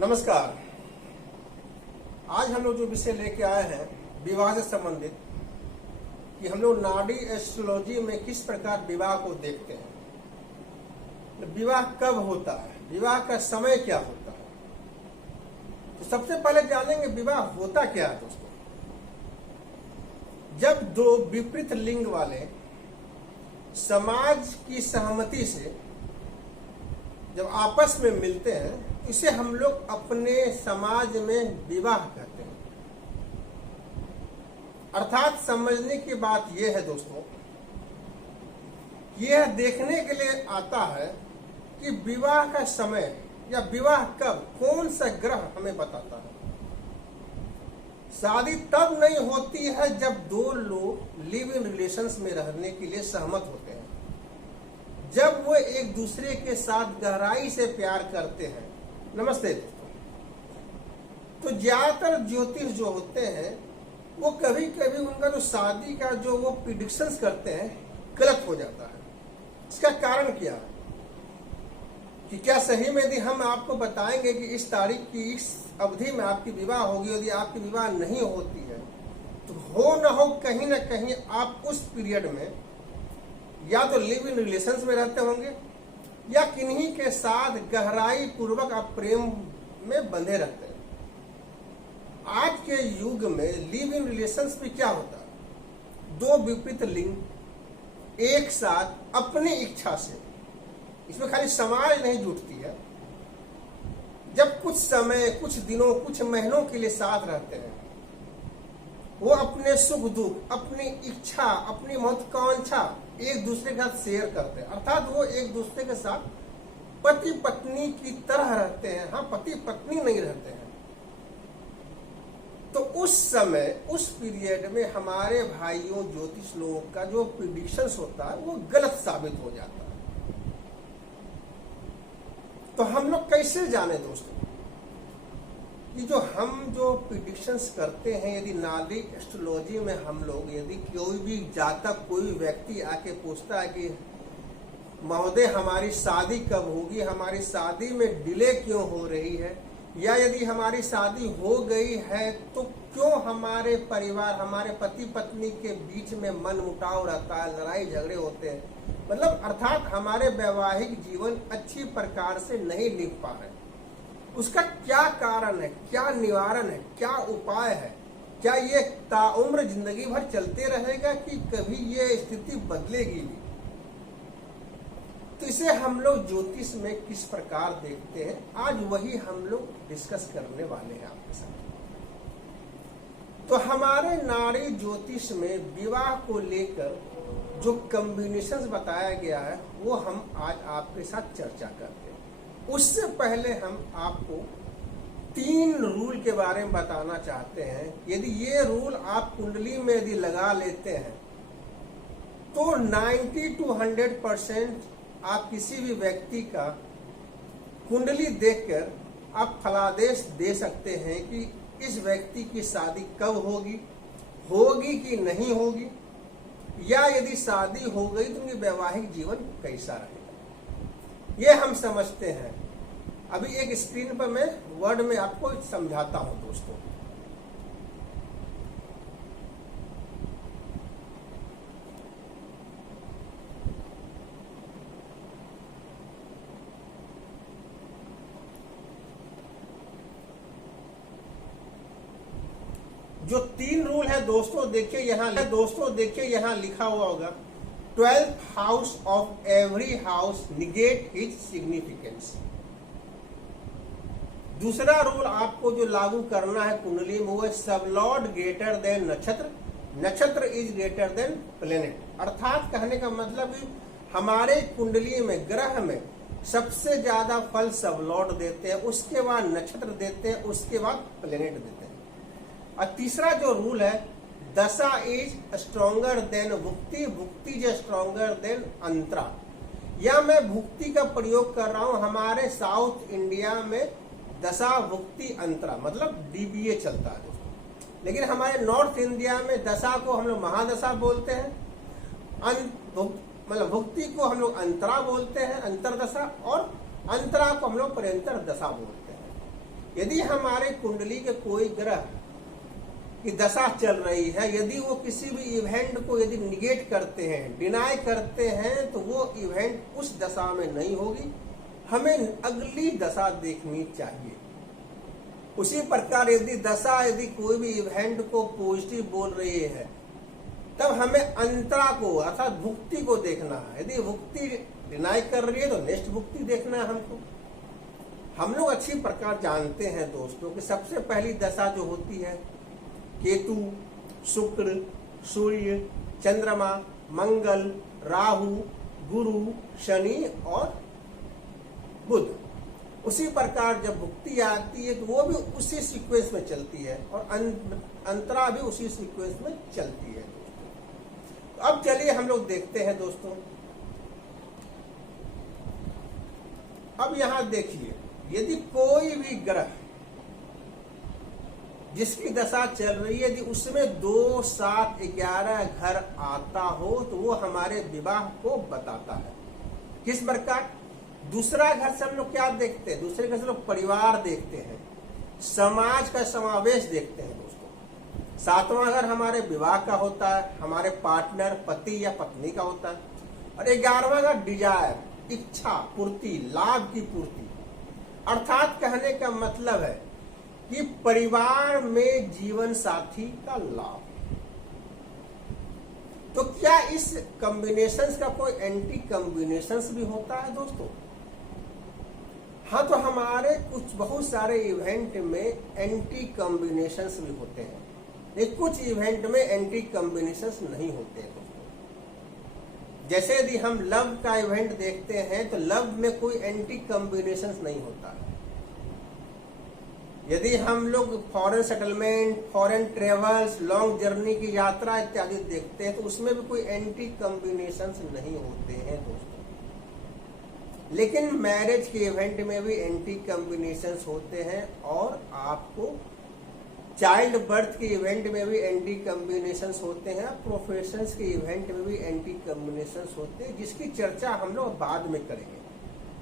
नमस्कार। आज हम लोग जो विषय लेके आए हैं विवाह से संबंधित कि हम लोग नाड़ी एस्ट्रोलॉजी में किस प्रकार विवाह को देखते हैं, विवाह कब होता है, विवाह का समय क्या होता है। तो सबसे पहले जानेंगे विवाह होता क्या है दोस्तों। जब दो विपरीत लिंग वाले समाज की सहमति से जब आपस में मिलते हैं, इसे हम लोग अपने समाज में विवाह कहते हैं। अर्थात समझने की बात यह है दोस्तों, यह देखने के लिए आता है कि विवाह का समय या विवाह कब, कौन सा ग्रह हमें बताता है। शादी तब नहीं होती है जब दो लोग लिव इन रिलेशंस में रहने के लिए सहमत होते हैं, जब वो एक दूसरे के साथ गहराई से प्यार करते हैं। नमस्ते दोस्तों। तो ज्यादातर ज्योतिष जो होते हैं वो कभी कभी उनका जो शादी का जो वो प्रिडिक्शंस करते हैं गलत हो जाता है। इसका कारण क्या है कि क्या सही में यदि हम आपको बताएंगे कि इस तारीख की इस अवधि में आपकी विवाह होगी, यदि आपकी विवाह नहीं होती है तो हो न हो कहीं ना कहीं आप उस पीरियड में या तो लिव इन रिलेशंस में रहते होंगे या किन्हीं के साथ गहराई पूर्वक आप प्रेम में बंधे रहते हैं। आज के युग में लिव इन रिलेशंस में क्या होता है, दो विपरीत लिंग एक साथ अपनी इच्छा से, इसमें खाली समाज नहीं जुटती है, जब कुछ समय, कुछ दिनों, कुछ महीनों के लिए साथ रहते हैं, वो अपने सुख दुख, अपनी इच्छा, अपनी महत्वाकांक्षा एक दूसरे के साथ शेयर करते हैं। अर्थात वो एक दूसरे के साथ पति पत्नी की तरह रहते हैं। हाँ, पति पत्नी नहीं रहते हैं। तो उस समय, उस पीरियड में हमारे भाइयों ज्योतिष लोगों का जो प्रिडिक्शंस होता है वो गलत साबित हो जाता है। तो हम लोग कैसे जाने दोस्तों कि जो प्रिडिक्शंस करते हैं, यदि नाड़ी एस्ट्रोलॉजी में हम लोग, यदि कोई भी जातक, कोई व्यक्ति आके पूछता है कि महोदय हमारी शादी कब होगी, हमारी शादी में डिले क्यों हो रही है, या यदि हमारी शादी हो गई है तो क्यों हमारे परिवार, हमारे पति पत्नी के बीच में मन मुटाव रहता है, लड़ाई झगड़े होते हैं, मतलब अर्थात हमारे वैवाहिक जीवन अच्छी प्रकार से नहीं निभ पा रहे, उसका क्या कारण है, क्या निवारण है, क्या उपाय है, क्या ये ताउम्र जिंदगी भर चलते रहेगा कि कभी ये स्थिति बदलेगी भी। तो इसे हम लोग ज्योतिष में किस प्रकार देखते हैं, आज वही हम लोग डिस्कस करने वाले हैं आपके साथ। तो हमारे नाड़ी ज्योतिष में विवाह को लेकर जो कॉम्बिनेशंस बताया गया है वो हम आज आपके साथ चर्चा करते हैं। उससे पहले हम आपको 3 रूल के बारे में बताना चाहते हैं। यदि ये रूल आप कुंडली में यदि लगा लेते हैं तो 90 to 100% आप किसी भी व्यक्ति का कुंडली देखकर आप फलादेश दे सकते हैं कि इस व्यक्ति की शादी कब होगी, होगी कि नहीं होगी, या यदि शादी हो गई तो उनकी वैवाहिक जीवन कैसा रहेगा, ये हम समझते हैं। अभी एक स्क्रीन पर मैं वर्ड में आपको समझाता हूं दोस्तों। जो 3 रूल है दोस्तों, देखिए यहां लिखा हुआ होगा 12th house of every house negate his significance. दूसरा रूल आपको जो लागू करना है कुंडली में वो है सबलॉर्ड ग्रेटर देन नक्षत्र, नक्षत्र इज ग्रेटर देन प्लेनेट। अर्थात कहने का मतलब है हमारे कुंडली में, ग्रह में सबसे ज्यादा फल सबलॉर्ड देते हैं, उसके बाद नक्षत्र देते हैं, उसके बाद प्लेनेट देते हैं। और तीसरा जो रूल है dasha is stronger than bhukti, bhukti is stronger than antara. या मैं भुक्ति का प्रयोग कर रहा हूं, हमारे साउथ इंडिया में दशा भुक्ति अंतरा मतलब डीबीए चलता है दोस्तों, लेकिन हमारे नॉर्थ इंडिया में दशा को हम लोग महादशा बोलते हैं, मतलब भुक्ति को हम लोग अंतरा बोलते हैं, अंतरदशा, और अंतरा को हम लोग पर्यंतर दशा बोलते हैं। यदि हमारे कुंडली के कोई ग्रह की दशा चल रही है, यदि वो किसी भी इवेंट को यदि निगेट करते हैं, डिनाई करते हैं, तो वो इवेंट उस दशा में नहीं होगी, हमें अगली दशा देखनी चाहिए। उसी प्रकार यदि दशा यदि कोई भी इवेंट को पॉजिटिव बोल रही है, तब हमें अंतरा को अर्थात भुक्ति को देखना है। यदि भुक्ति डिनाई कर रही है तो नेक्स्ट भुक्ति देखना है हमको। हम लोग अच्छी प्रकार जानते हैं दोस्तों कि सबसे पहली दशा जो होती है केतु, शुक्र, सूर्य, चंद्रमा, मंगल, राहु, गुरु, शनि और बुध। उसी प्रकार जब भुक्ति आती है तो वो भी उसी सीक्वेंस में चलती है और अंतरा भी उसी सीक्वेंस में चलती है। तो अब चलिए हम लोग देखते हैं दोस्तों। अब यहां देखिए, यदि कोई भी ग्रह जिसकी दशा चल रही है यदि उसमें 2, 7, 11 घर आता हो तो वो हमारे विवाह को बताता है। किस प्रकार? दूसरा घर से हम लोग क्या देखते हैं? दूसरे घर से लोग परिवार देखते हैं, समाज का समावेश देखते हैं दोस्तों। 7वां घर हमारे विवाह का होता है, हमारे पार्टनर पति या पत्नी का होता है। और 11वां घर डिजायर, इच्छा पूर्ति, लाभ की पूर्ति। अर्थात कहने का मतलब है कि परिवार में जीवन साथी का लाभ। तो क्या इस कॉम्बिनेशंस का कोई एंटी कॉम्बिनेशंस भी होता है दोस्तों? हाँ, तो हमारे कुछ बहुत सारे इवेंट में एंटी कॉम्बिनेशंस भी होते हैं, लेकिन कुछ इवेंट में एंटी कॉम्बिनेशंस नहीं होते हैं दोस्तों। जैसे यदि हम लव का इवेंट देखते हैं तो लव में कोई एंटी कॉम्बिनेशंस नहीं होता है। यदि हम लोग foreign settlement, foreign travels, long journey की यात्रा इत्यादि देखते हैं तो उसमें भी कोई एंटी कॉम्बिनेशंस नहीं होते हैं दोस्तों। लेकिन मैरिज के इवेंट में भी एंटी कॉम्बिनेशंस होते हैं और आपको चाइल्ड बर्थ के इवेंट में भी एंटी कॉम्बिनेशंस होते हैं, प्रोफेशंस के इवेंट में भी एंटी कॉम्बिनेशंस होते हैं, जिसकी चर्चा हम लोग बाद में करेंगे।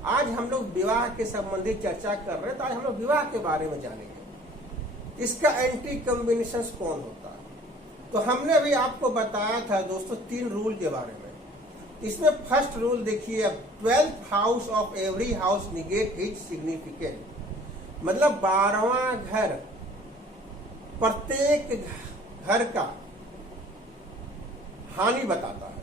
आज हम लोग विवाह के संबंधित चर्चा कर रहे हैं, तो आज हम लोग विवाह के बारे में जानेंगे इसका एंटी कॉम्बिनेशंस कौन होता है। तो हमने अभी आपको बताया था दोस्तों 3 रूल के बारे में। इसमें फर्स्ट रूल देखिए, 12th house of every house negate is significant. मतलब 12वां घर प्रत्येक घर का हानि बताता है।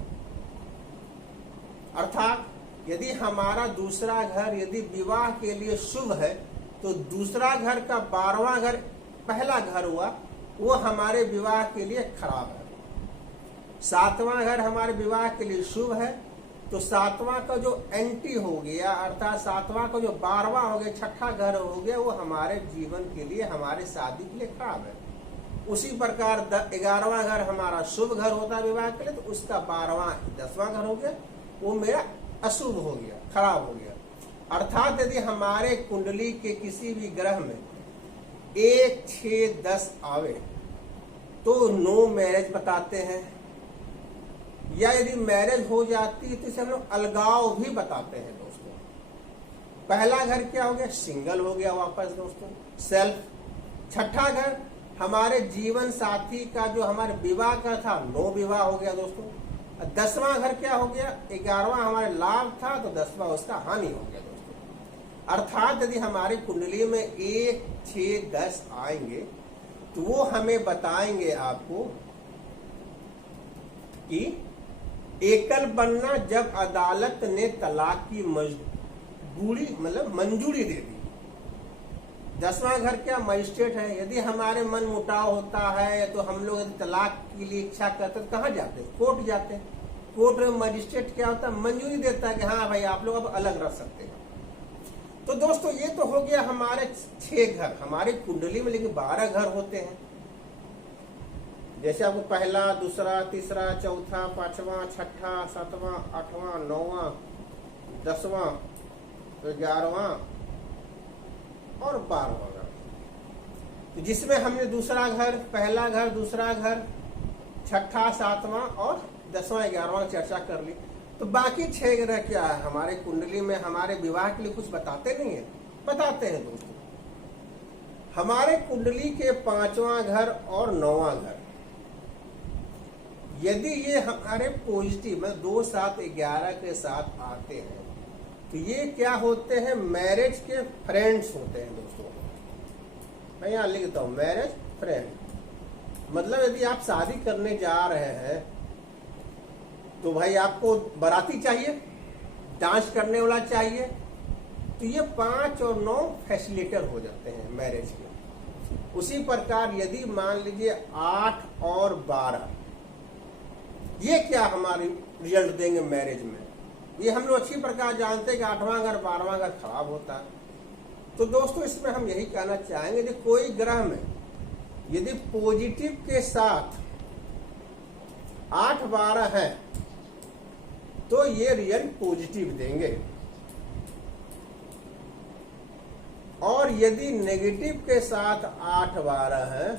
अर्थात यदि हमारा दूसरा घर यदि विवाह के लिए शुभ है तो दूसरा घर का 12वां घर पहला घर हुआ वो हमारे विवाह के लिए खराब है। 7वां घर हमारे विवाह के लिए शुभ है तो 7वां का जो एंटी हो गया, अर्थात 7वां का जो 12वां हो गया, छठा घर हो गया, वो हमारे जीवन के लिए, हमारे शादी के लिए खराब है। उसी प्रकार 11वां घर हमारा शुभ घर होता है विवाह के लिए, तो उसका 12वां 10वां घर हो गया, वो मेरा अशुभ हो गया, खराब हो गया। अर्थात यदि हमारे कुंडली के किसी भी ग्रह में 1, 6, 10 आवे तो नो मैरिज बताते हैं, या यदि मैरिज हो जाती है तो इसे हम लोग अलगाव भी बताते हैं दोस्तों। पहला घर क्या हो गया? सिंगल हो गया वापस दोस्तों, सेल्फ। छठा घर हमारे जीवन साथी का जो हमारे विवाह का था, नो विवाह हो गया दोस्तों। 10वां घर क्या हो गया? 11वां हमारे लाभ था तो 10वां उसका हानि हो गया दोस्तों। अर्थात यदि हमारी कुंडली में 1, 6, 10 आएंगे तो वो हमें बताएंगे आपको कि एकल बनना जब अदालत ने तलाक की मंजूरी दे दी। 10वां घर क्या? मजिस्ट्रेट है। यदि हमारे मन मुटाव होता है तो हम लोग यदि तलाक के लिए इच्छा करते हैं तो कहाँ जाते हैं? कोर्ट जाते हैं। कोर्ट में मजिस्ट्रेट क्या होता है? मंजूरी देता है कि हाँ भाई आप लोग अब अलग रह सकते हैं। तो दोस्तों ये तो हो गया हमारे 6 घर हमारी कुंडली में, लेकिन 12 घर होते हैं। जैसे आपको पहला, दूसरा, तीसरा, चौथा, 5वां, 6ठा, 7वां, 8वां, 9वां, 10वां, 11वां और 12वां घर, तो जिसमें हमने दूसरा घर, पहला घर, दूसरा घर, 6ठा, 7वां और 10वां, 11वां चर्चा कर ली। तो बाकी 6 ग्रह क्या है हमारे कुंडली में, हमारे विवाह के लिए कुछ बताते नहीं है? बताते हैं दोस्तों। हमारे कुंडली के 5वां घर और 9वां घर यदि ये हमारे पॉजिटिव में 2, 7, 11 के साथ आते हैं तो ये क्या होते हैं, मैरिज के फ्रेंड्स होते हैं दोस्तों। मैं यहाँ लिखता हूं मैरिज फ्रेंड। मतलब यदि आप शादी करने जा रहे हैं तो भाई आपको बाराती चाहिए, डांस करने वाला चाहिए, तो ये 5 और 9 फैसिलिटेटर हो जाते हैं मैरिज के। उसी प्रकार यदि मान लीजिए 8 और 12 ये क्या हमारी रिजल्ट देंगे मैरिज में, ये हम लोग अच्छी प्रकार जानते हैं कि 8वां घर 12वां घर खराब होता है। तो दोस्तों इसमें हम यही कहना चाहेंगे कि कोई ग्रह में यदि पॉजिटिव के साथ 8, 12 है तो ये रिजल्ट पॉजिटिव देंगे, और यदि नेगेटिव के साथ 8, 12 है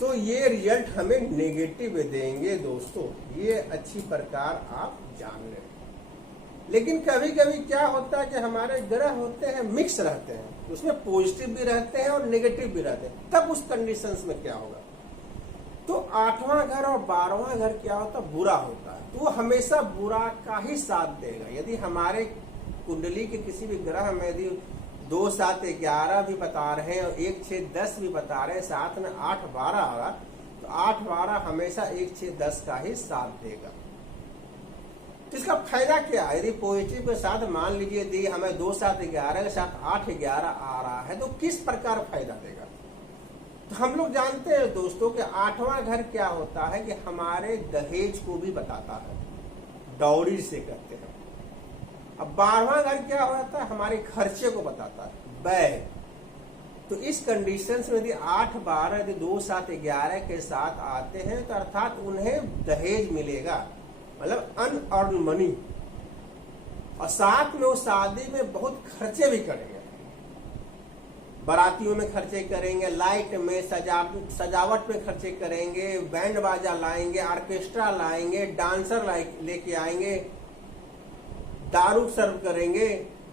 तो ये रिजल्ट हमें नेगेटिव देंगे दोस्तों। ये अच्छी प्रकार आप जान लें। लेकिन कभी कभी क्या होता है कि हमारे ग्रह होते हैं मिक्स रहते हैं, उसमें पॉजिटिव भी रहते हैं और नेगेटिव भी रहते हैं, तब उस कंडीशंस में क्या होगा, तो 8वां घर और 12वां घर क्या होता है, बुरा होता है, तो वो हमेशा बुरा का ही साथ देगा। यदि हमारे कुंडली के किसी भी ग्रह में यदि 2, 7, 11 भी बता रहे हैं और 1, 6, 10 भी बता रहे हैं, साथ में 8, 12 आ रहा, तो 8, 12 हमेशा 1, 6, 10 का ही साथ देगा। तो इसका फायदा क्या है, यदि पॉजिटिव के साथ मान लीजिए यदि हमें 2, 7, 11 के साथ 8, 11 आ रहा है तो किस प्रकार फायदा देगा। तो हम लोग जानते हैं दोस्तों कि 8वां घर क्या होता है कि हमारे दहेज को भी बताता है, डाउरी से कहते हैं। अब 12वां घर क्या होता है, हमारे खर्चे को बताता है, व्यय। तो इस कंडीशन में यदि 8, 12 यदि 2, 7, 11 के साथ आते हैं तो अर्थात उन्हें दहेज मिलेगा, मतलब अनअर्न मनी, और साथ में वो शादी में बहुत खर्चे भी करेंगे, बारातियों में खर्चे करेंगे, लाइट में सजावट में खर्चे करेंगे, बैंड बाजा लाएंगे, ऑर्केस्ट्रा लाएंगे, डांसर लेके आएंगे, दारू सर्व करेंगे,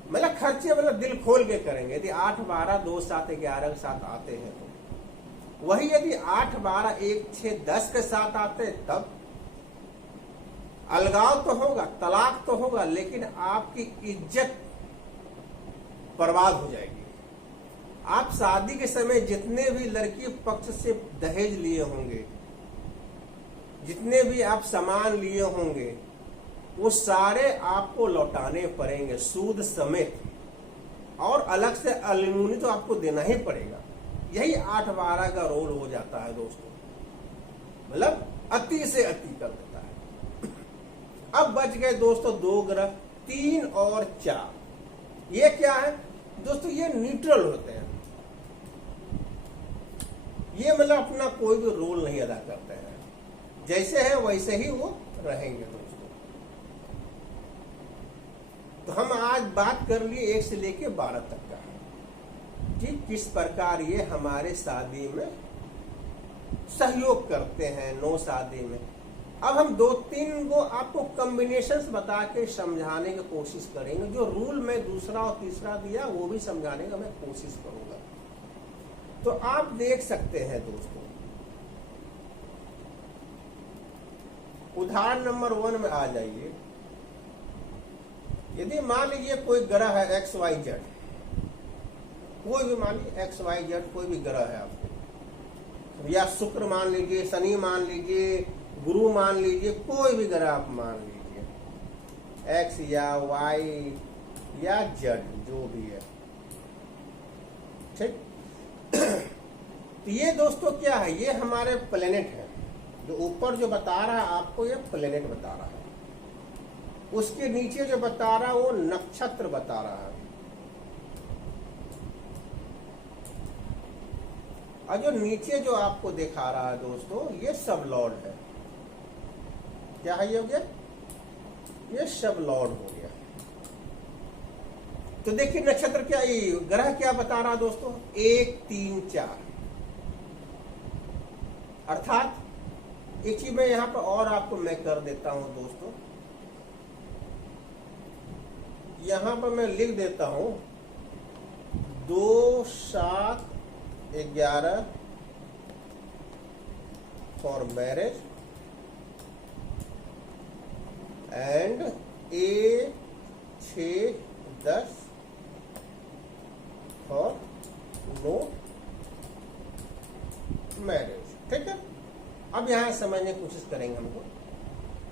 मतलब खर्चे मतलब दिल खोल के करेंगे। यदि 8, 12, 2, 7, 11 के साथ आते हैं तो वही यदि 8, 12, 1, 6, 10 के साथ आते हैं तब अलगाव तो होगा, तलाक तो होगा, लेकिन आपकी इज्जत बर्बाद हो जाएगी। आप शादी के समय जितने भी लड़की पक्ष से दहेज लिए होंगे, जितने भी आप सामान लिए होंगे, वो सारे आपको लौटाने पड़ेंगे सूद समेत, और अलग से एलिमनी तो आपको देना ही पड़ेगा। यही 8, 12 का रोल हो जाता है दोस्तों, मतलब अति से अति कर देता है। अब बच गए दोस्तों 2 ग्रह 3 और 4। ये क्या है दोस्तों, ये न्यूट्रल होते हैं, ये मतलब अपना कोई भी रोल नहीं अदा करते हैं, जैसे है वैसे ही वो रहेंगे दोस्तों। तो हम आज बात कर लिए 1 से लेके 12 तक का कि किस प्रकार ये हमारे शादी में सहयोग करते हैं, नो शादी में। अब हम 2-3 को आपको कॉम्बिनेशंस बता के समझाने की कोशिश करेंगे, जो रूल में दूसरा और तीसरा दिया वो भी समझाने का मैं कोशिश करूंगा। तो आप देख सकते हैं दोस्तों, उदाहरण नंबर 1 में आ जाइए। यदि मान लीजिए कोई ग्रह है XYZ, कोई भी मान लीजिए XYZ कोई भी ग्रह है आपको, या शुक्र मान लीजिए, शनि मान लीजिए, गुरु मान लीजिए, कोई भी ग्रह आप मान लीजिए, X या Y या Z जो भी है, ठीक। तो ये दोस्तों क्या है, ये हमारे प्लेनेट है, जो ऊपर जो बता रहा है आपको ये प्लेनेट बता रहा है, उसके नीचे जो बता रहा है वो नक्षत्र बता रहा है, और जो नीचे जो आपको दिखा रहा है दोस्तों ये सब लॉर्ड है। क्या है ये हो गया, ये सब लॉर्ड हो गया। तो देखिए नक्षत्र क्या, ये ग्रह क्या बता रहा दोस्तों, 1, 3, 4। अर्थात एक चीज मैं यहां पर और आपको मैं कर देता हूं दोस्तों, यहां पर मैं लिख देता हूं 2, 7, 11 for marriage and A, 6, 10 for no marriage. ठीक है, अब यहां समझने की कोशिश करेंगे हमको।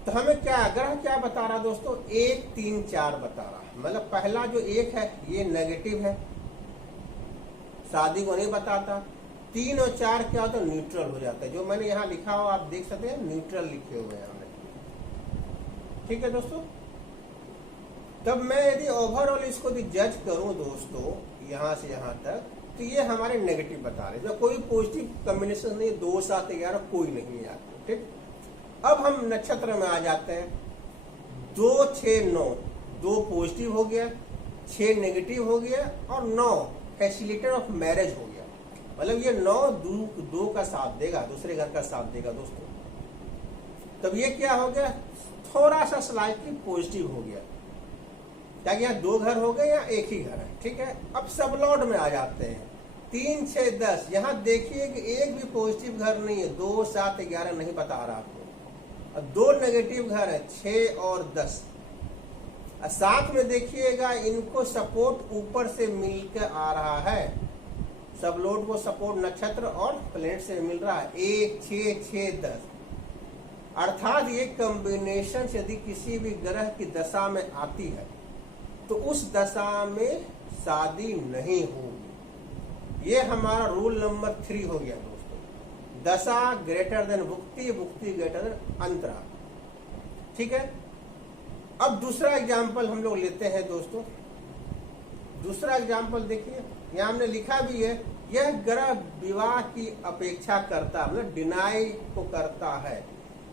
तो हमें क्या ग्रह क्या बता रहा दोस्तों, 1, 3, 4 बता रहा। मतलब पहला जो 1 है ये नेगेटिव है, शादी को नहीं बताता। 3 और 4 क्या होता है, न्यूट्रल हो जाता है। जो मैंने यहाँ लिखा हो आप देख सकते हैं, न्यूट्रल लिखे हुए हैं हमने। ठीक है दोस्तों, तब मैं यदि ओवरऑल इसको जज करूं दोस्तों यहां से यहां तक, तो ये हमारे नेगेटिव बता रहे हैं। कोई पॉजिटिव कॉम्बिनेशन नहीं, 2, 7, 11 कोई नहीं है आपको। ठीक, अब हम नक्षत्र में आ जाते हैं। 2, 6, 9, 2 पॉजिटिव हो गया, 6 नेगेटिव हो गया और 9 फैसिलिटेटर ऑफ मैरिज हो गया। मतलब ये 9 दो का साथ देगा, दूसरे घर का साथ देगा दोस्तों। तब ये क्या हो गया, थोड़ा सा स्लाइटली पॉजिटिव हो गया। क्या यहाँ 2 घर हो गए या एक ही घर है। ठीक है, अब सब लॉर्ड में आ जाते हैं। 3, 6, 10, यहाँ देखिए कि एक भी पॉजिटिव घर नहीं है। 2, 7, 11 नहीं बता रहा आपको। अब 2 नेगेटिव घर है, 6 और 10। साथ में देखिएगा इनको सपोर्ट ऊपर से मिलकर आ रहा है। सब लॉर्ड को सपोर्ट नक्षत्र और प्लेनेट से मिल रहा है। 1, 6, 6, 10। अर्थात ये कॉम्बिनेशन यदि किसी भी ग्रह की दशा में आती है तो उस दशा में शादी नहीं होगी। ये हमारा रूल नंबर 3 हो गया दोस्तों। दशा greater than bhukti, भुक्ति greater than अंतरा। ठीक है, अब दूसरा एग्जाम्पल हम लोग लेते हैं दोस्तों। दूसरा एग्जाम्पल देखिए, यहाँ हमने लिखा भी है, यह ग्रह विवाह की अपेक्षा करता, मतलब डिनाई को करता है,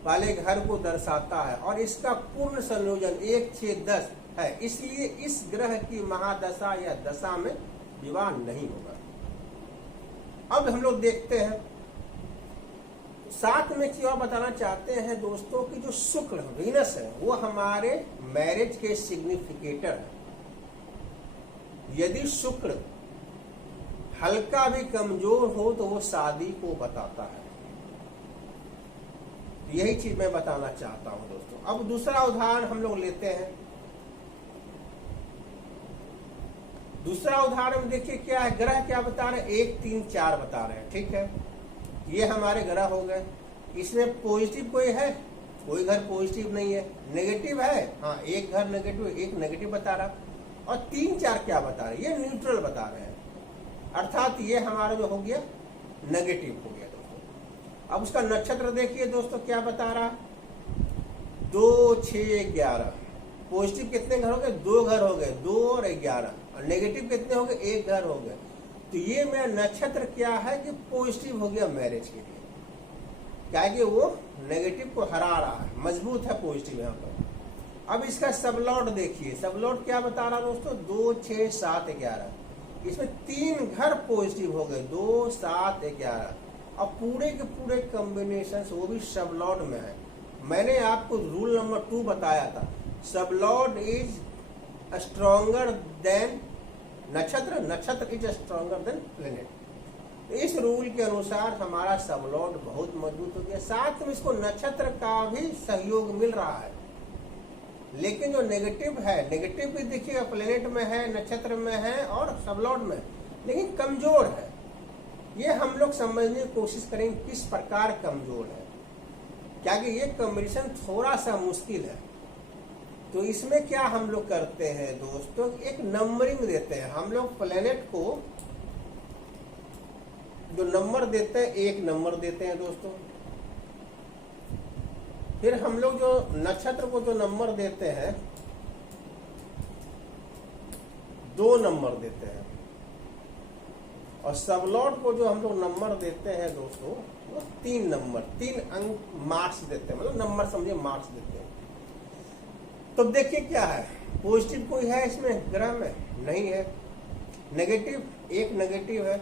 वाले घर को दर्शाता है और इसका पूर्ण संयोजन 1, 6, 10 है। इसलिए इस ग्रह की महादशा या दशा में विवाह नहीं होगा। अब हम लोग देखते हैं, साथ में क्या बताना चाहते हैं दोस्तों कि जो शुक्र वीनस है वो हमारे मैरिज के सिग्निफिकेटर है। यदि शुक्र हल्का भी कमजोर हो तो वो शादी को बताता है। यही चीज मैं बताना चाहता हूं दोस्तों। अब दूसरा उदाहरण हम लोग लेते हैं। दूसरा उदाहरण देखिए क्या है, ग्रह क्या बता रहे हैं, 1, 3, 4 बता रहे हैं। ठीक है, ये हमारे ग्रह हो गए। इसमें पॉजिटिव कोई है, कोई घर पॉजिटिव नहीं है। नेगेटिव है, हाँ एक घर नेगेटिव, एक नेगेटिव बता रहा। और 3, 4 क्या बता रहे हैं, ये न्यूट्रल बता रहे हैं। अर्थात ये हमारा जो हो गया नेगेटिव हो गया दोस्तों। अब उसका नक्षत्र देखिए दोस्तों क्या बता रहा, 2, 6, 11। पॉजिटिव कितने घर हो गए, 2 घर हो गए, 2 और 11। और नेगेटिव कितने हो गए, 1 घर हो गए। तो ये मेरा नक्षत्र क्या है कि पॉजिटिव हो गया मैरिज के लिए, क्या है कि वो नेगेटिव को हरा रहा है, मजबूत है पॉजिटिव यहाँ पर। अब इसका सबलॉट देखिए, सबलॉट क्या बता रहा दोस्तों, 2, 6, 7, 11। इसमें 3 घर पॉजिटिव हो गए, 2, 7, 11। और पूरे के पूरे कॉम्बिनेशन वो भी सबलॉट में है। मैंने आपको रूल नंबर 2 बताया था, सबलॉट इज स्ट्रॉन्गर देन नक्षत्र, नक्षत्र इज स्ट्रॉन्गर देन प्लेनेट। इस रूल के अनुसार हमारा सबलॉट बहुत मजबूत हो गया। साथ में इसको नक्षत्र का भी सहयोग मिल रहा है। लेकिन जो नेगेटिव है, नेगेटिव भी देखिएगा प्लेनेट में है, नक्षत्र में है और सबलॉट में, लेकिन कमजोर है। ये हम लोग समझने की कोशिश करेंगे किस प्रकार कमजोर है, क्या कि ये कॉम्बिनेशन थोड़ा सा मुश्किल है। तो इसमें क्या हम लोग करते हैं दोस्तों, एक नंबरिंग देते हैं। हम लोग प्लेनेट को जो नंबर देते हैं, 1 नंबर देते हैं दोस्तों। फिर हम लोग जो नक्षत्र को जो नंबर देते हैं, 2 नंबर देते हैं। और सबलॉट को जो हम लोग नंबर देते हैं दोस्तों, वो 3 नंबर, 3 अंक मार्क्स देते हैं, मतलब नंबर समझिए मार्क्स देते हैं। तो देखिए क्या है, पॉजिटिव कोई है इसमें ग्रह में नहीं है, नेगेटिव, एक नेगेटिव है।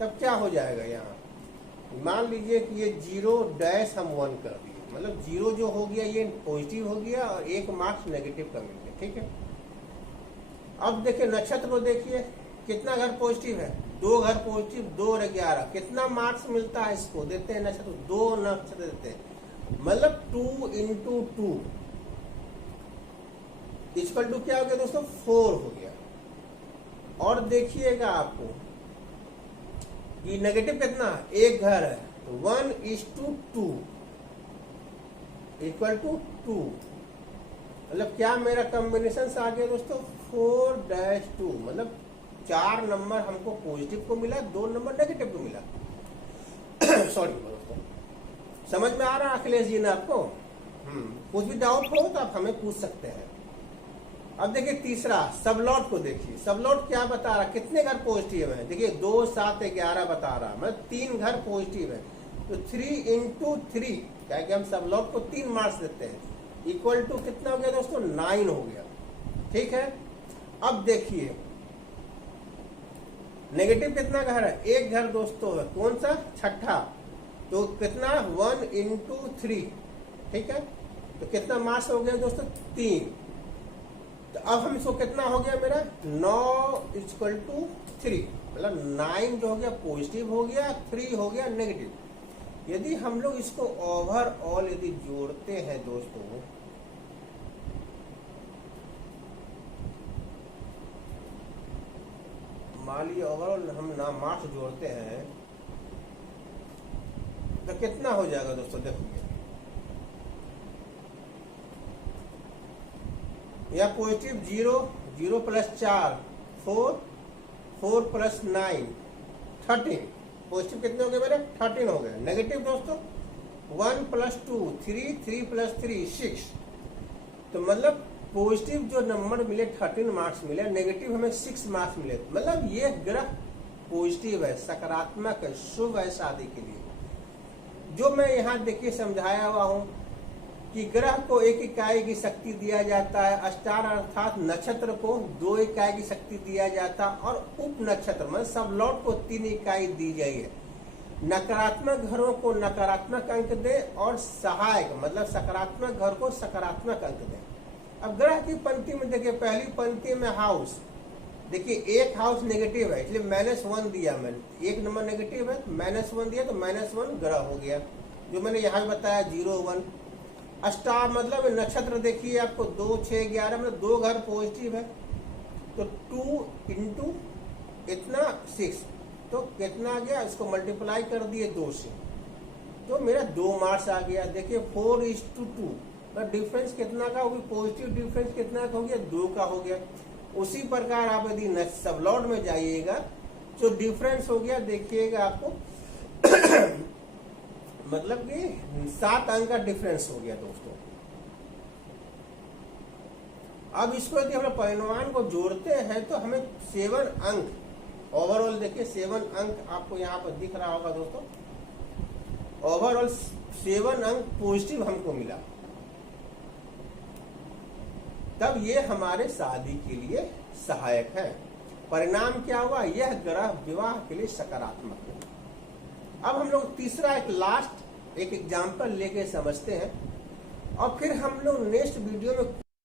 तब क्या हो जाएगा, यहाँ मान लीजिए कि ये 0 हम 1 कर दिए, मतलब 0 जो हो गया ये पॉजिटिव हो गया और 1 मार्क्स नेगेटिव का मिल गया। ठीक है, अब देखिए नक्षत्र को देखिए, कितना घर पॉजिटिव है, 2 घर पॉजिटिव, 2 और 11, कितना मार्क्स मिलता है इसको, देते हैं नक्षत्र, 2 नक्षत्र देते हैं, मतलब 2 into 2 इक्वल टू क्या हो गया दोस्तों, 4 हो गया। और देखिएगा आपको कि नेगेटिव कितना, एक घर है, 1:2 इक्वल टू 2, मतलब क्या मेरा कॉम्बिनेशन आ गया दोस्तों, 4-2, मतलब 4 नंबर हमको पॉजिटिव को मिला, 2 नंबर नेगेटिव को मिला। सॉरी दोस्तों, समझ में आ रहा है अखिलेश जी ने आपको? कुछ भी डाउट हो तो आप हमें पूछ सकते हैं। अब देखिए तीसरा सबलॉट को देखिए, सबलॉट क्या बता रहा, कितने घर पॉजिटिव है, देखिए 2, 7, 11 बता रहा, मतलब 3 घर पॉजिटिव है, तो 3 into 3, क्या कि हम सबलॉट को 3 मार्क्स देते हैं, इक्वल टू कितना हो गया दोस्तों, 9 हो गया। ठीक है, अब देखिए नेगेटिव कितना घर है, एक घर दोस्तों है, कौन सा, छठा, तो कितना, 1 into 3, ठीक है, तो कितना मार्क्स हो गया दोस्तों, 3। तो अब हम इसको कितना हो गया मेरा, 9:3, मतलब 9 जो हो गया पॉजिटिव हो गया, 3 हो गया नेगेटिव। यदि हम लोग इसको ओवरऑल यदि जोड़ते हैं दोस्तों, मान लीजिए ओवरऑल हम नाम मार्क्स जोड़ते हैं तो कितना हो जाएगा दोस्तों, देखिए या पॉजिटिव 0, 0 + 4, 4, 4 + 9, 13, पॉजिटिव कितने हो गए मेरे, 13 हो गए। नेगेटिव दोस्तों 1 + 2, 3, 3 + 3, 6, तो मतलब पॉजिटिव जो नंबर मिले 13 मार्क्स मिले, नेगेटिव हमें 6 मार्क्स मिले, मतलब ये ग्रह पॉजिटिव है, सकारात्मक है, शुभ है शादी के लिए। जो मैं यहाँ देखिए समझाया हुआ हूँ कि ग्रह को 1 इकाई की शक्ति दिया जाता है, स्टार अर्थात नक्षत्र को 2 इकाई की शक्ति दिया जाता है, और उप नक्षत्र मतलब सबलॉट को 3 इकाई दी गई है। नकारात्मक घरों को नकारात्मक अंक दे और सहायक मतलब सकारात्मक घर को सकारात्मक अंक दे। अब ग्रह की पंक्ति में देखिए, पहली पंक्ति में हाउस, देखिए एक हाउस नेगेटिव है, इसलिए -1 दिया मैंने, एक नंबर नेगेटिव है, -1 दिया तो -1 ग्रह हो गया, जो मैंने यहाँ भी बताया 0, 1। स्टार मतलब नक्षत्र देखिए आपको 2, 6, 11, मतलब 2 घर पॉजिटिव है, तो 2 into इतना 6, तो कितना आ गया, इसको मल्टीप्लाई कर दिए 2 से, तो मेरा 2 मार्क्स आ गया। देखिए 4:2, डिफरेंस कितना का होगी, पॉजिटिव डिफरेंस कितना का हो गया, 2 का हो गया। उसी प्रकार आप यदि सबलॉट में जाइएगा जो डिफरेंस हो गया, देखिएगा आपको मतलब कि 7 अंक का डिफरेंस हो गया दोस्तों। अब इसको यदि हम परिणाम को जोड़ते हैं तो हमें 7 अंक ओवरऑल, देखिए 7 अंक आपको यहाँ पर दिख रहा होगा दोस्तों, ओवरऑल 7 अंक पॉजिटिव हमको मिला। तब ये हमारे शादी के लिए सहायक है। परिणाम क्या हुआ, यह ग्रह विवाह के लिए सकारात्मक है। अब हम लोग तीसरा एक लास्ट एक एग्जाम्पल लेके समझते हैं, और फिर हम लोग नेक्स्ट वीडियो में